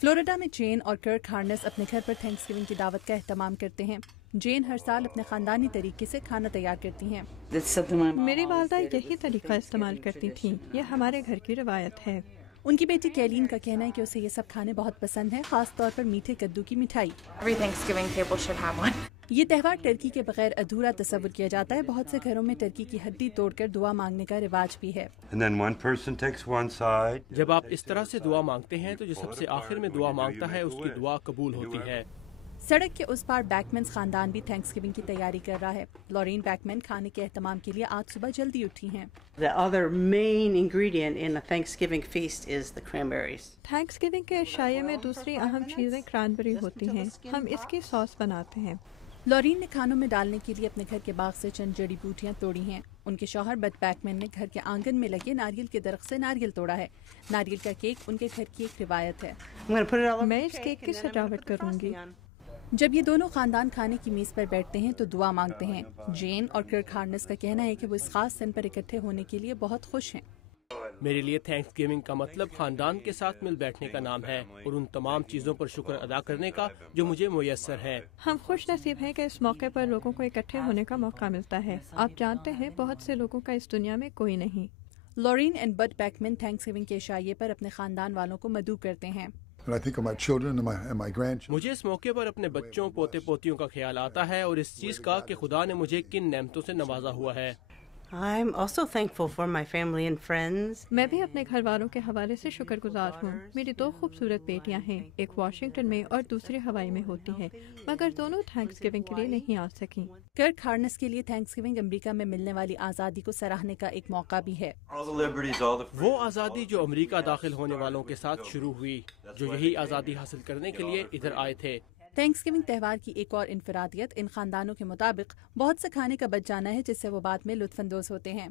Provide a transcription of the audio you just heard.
Florida میں جین اور کرک horns اپنے گھر پر تھینکس گیونگ کی دعوت کا اہتمام کرتے ہیں۔ جین ہر سال اپنے خاندانی طریقے سے کھانا تیار کرتی ہیں۔ میری والدہ یہی طریقہ استعمال کرتی تھیں، یہ ہمارے گھر کی روایت ہے۔ ان کی بیٹی کیلین کا کہنا ہے کہ اسے یہ سب کھانے بہت پسند ہیں، خاص طور پر میٹھے کدو کی مٹھائی۔ یہ تہوار ٹرکی کے بغیر ادھورا تصور کیا جاتا ہے۔ بہت سے گھروں میں ٹرکی کی ہڈی توڑ کر دعا مانگنے کا رواج بھی ہے۔ جب آپ اس طرح سے دعا مانگتے ہیں تو جو سب سے آخر میں دعا مانگتا ہے اس کی دعا قبول ہوتی ہے۔ سڑک کے اس پار بیکمنز خاندان بھی تھینکس گیونگ کی تیاری کر رہا ہے۔ لورین بیکمن کھانے کے اہتمام کے لیے آج صبح جلدی اٹھی ہیں۔ The other main ingredient in a Thanksgiving feast is the cranberries. Thanks giving کے عشائیے میں دوسری اہم چیزیں کرانبری ہوتی ہیں، ہم اس کی سوس بناتے ہیں۔ لورین نے کھانوں میں ڈالنے کے لیے اپنے گھر کے باغ سے چند جڑی بوٹیاں توڑی ہیں۔ ان کے شوہر بٹ بیکمن نے گھر کے آنگن میں لگے ناریل کے درخت سے ناریل توڑا ہے۔ ناریل کا کیک ان کے گھر کی ایک روایت ہے۔ میں اس کیک کی سجاوٹ کروں گی۔ جب یہ دونوں خاندان کھانے کی میز پر بیٹھتے ہیں تو دعا مانگتے ہیں۔ جین اور کرک ہارنس کا کہنا ہے کہ وہ اس خاص دن پر اکٹھے ہونے کے لیے بہت خوش ہیں۔ میرے لیے تھینکس گیونگ کا مطلب خاندان کے ساتھ مل بیٹھنے کا نام ہے اور ان تمام چیزوں پر شکر ادا کرنے کا جو مجھے میسر ہے۔ ہم خوش نصیب ہیں کہ اس موقع پر لوگوں کو اکٹھے ہونے کا موقع ملتا ہے۔ آپ جانتے ہیں بہت سے لوگوں کا اس دنیا میں کوئی نہیں۔ Lauren and Bette Beckman thanksgiving کے عشائیے پر اپنے خاندان والوں کو مدعو کرتے ہیں۔ مجھے اس موقع پر اپنے بچوں پوتے پوتیوں کا خیال آتا ہے اور اس چیز کا کہ خدا نے مجھے کن نعمتوں سے نوازا ہوا ہے۔ I'm also thankful for my family and friends. میں بھی اپنے گھر والوں کے حوالے سے شکر گزار ہوں۔ میری 2 خوبصورت بیٹیاں ہیں، ایک واشنگٹن میں اور دوسری ہوائی میں ہوتی ہے، مگر دونوں تھینکس گیونگ کے لیے نہیں آ سکیں۔ کرک ہارنس کے لیے تھینکس گیونگ امریکہ میں ملنے والی آزادی کو سراہنے کا ایک موقع بھی ہے۔ وہ آزادی جو امریکہ داخل ہونے والوں کے ساتھ شروع ہوئی، جو یہی آزادی حاصل کرنے کے لیے ادھر آئے تھے۔ تھینکس گیونگ تہوار کی ایک اور انفرادیت ان خاندانوں کے مطابق بہت سے کھانے کا بچ جانا ہے جس سے وہ بعد میں لطف اندوز ہوتے ہیں۔